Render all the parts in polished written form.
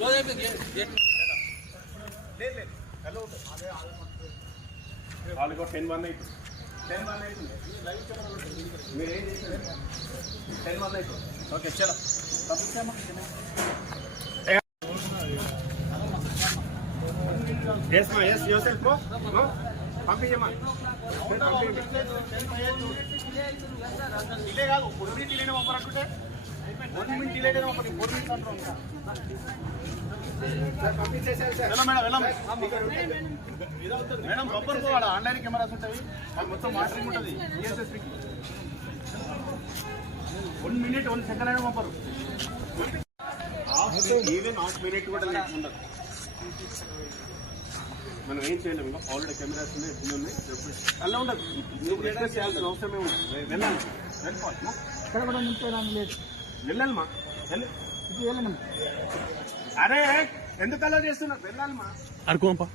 వాళ్ళకి 10-1 అవుతుంది. 10-1 అవుతుంది. మీరు ఏం చేశారు? 10-1 అవుతుంది. ఓకే చలో ఎస్ మా ఎస్ యోసెల్ఫ్ పంపించమ్మా. డిలే కాదు, 1 minute డిలేనే పంపరంటుంటే 1 minute డిలే కదా, 4 minutes అంటారు. మేడం రబ్బర్ పోవాలా, ఆన్లైన్ కెమెరాస్ ఉంటాయి, మొత్తం మాటరింగ్ ఉంటుంది. ఈఎస్ఎస్పీకి 1 minute 1 second అయినా పంపరు. ఈవెన్ 1 minute కూడా ఉండదు. మనం ఏం చేయలేము. ఇంకా ఆల్రెడీ కెమెరాస్ ఉన్నాయి, ఉన్నాయి, అలా ఉండదు. నువ్వు రిక్వెస్ట్ చేయాల్సిన అవసరమే ఉంది. వెళ్ళాలి, వెళ్ళిపోవాలమ్మా. ఇక్కడ కూడా వెళ్ళాలమ్మా, వెళ్ళాలమ్మా. అరే ఎందుకు అలా చేస్తున్నారు? వెళ్ళాలమ్మా. అడుకోంపా.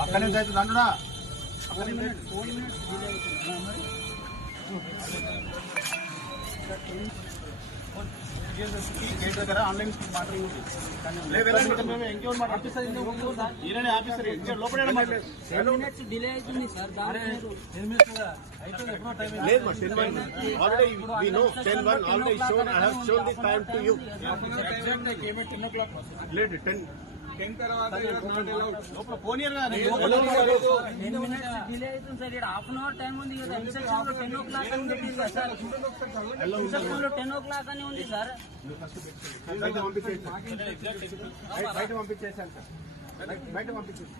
పక్కనే అవుతుంది అంటున్నా. గేట్ దగ్గర ఆన్లైన్ మాట్లాడి ఈయన ఆఫీసర్ లోపల డిలే అవుతుంది సార్. లేదు 10 తర్వాత డిలే అవుతుంది సార్. ఇక్కడ హాఫ్ అన్ అవర్ టైం ఉంది కదా. ఇన్స్ట్రక్షన్ లో 10 o'clock అని ఉంది సార్. ఇన్స్ట్రక్షన్ లో 10 o'clock అని ఉంది సార్. బయట పంపించేసాను సార్, బయట పంపించేసి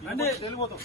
వెళ్ళిపోతాం.